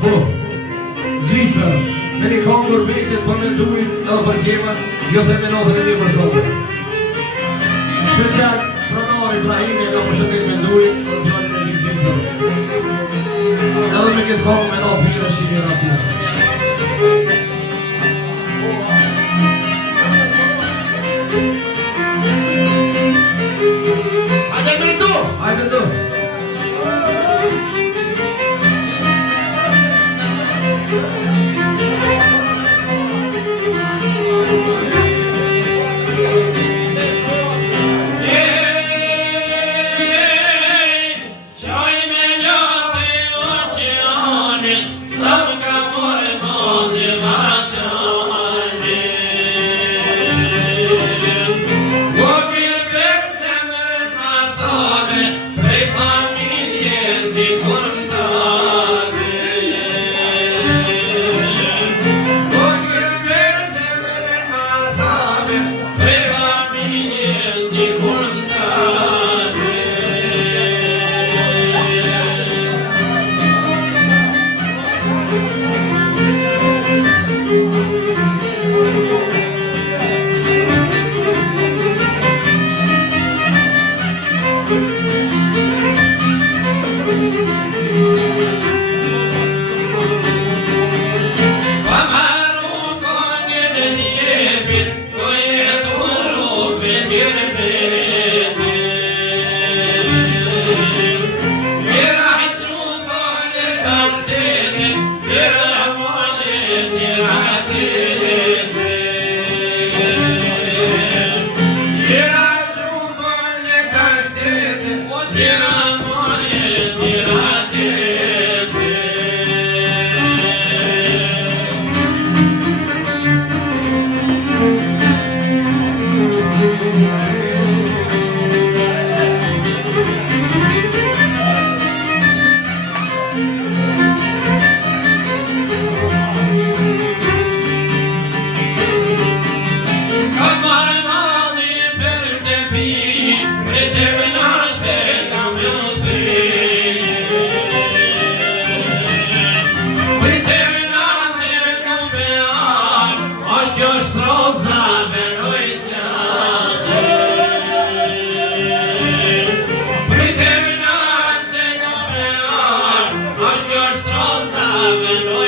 Po, Zisa, me një kongër betit për me duit edhe për gjemat, jo të minutën e një për sotë. Special pronar Ibrahimi nga më shëndet me duit për pjallin e një Zisa. Edhe me këtë kongë me në pira shqipje në tjera. Hajde Brito! Hajde do! Aşk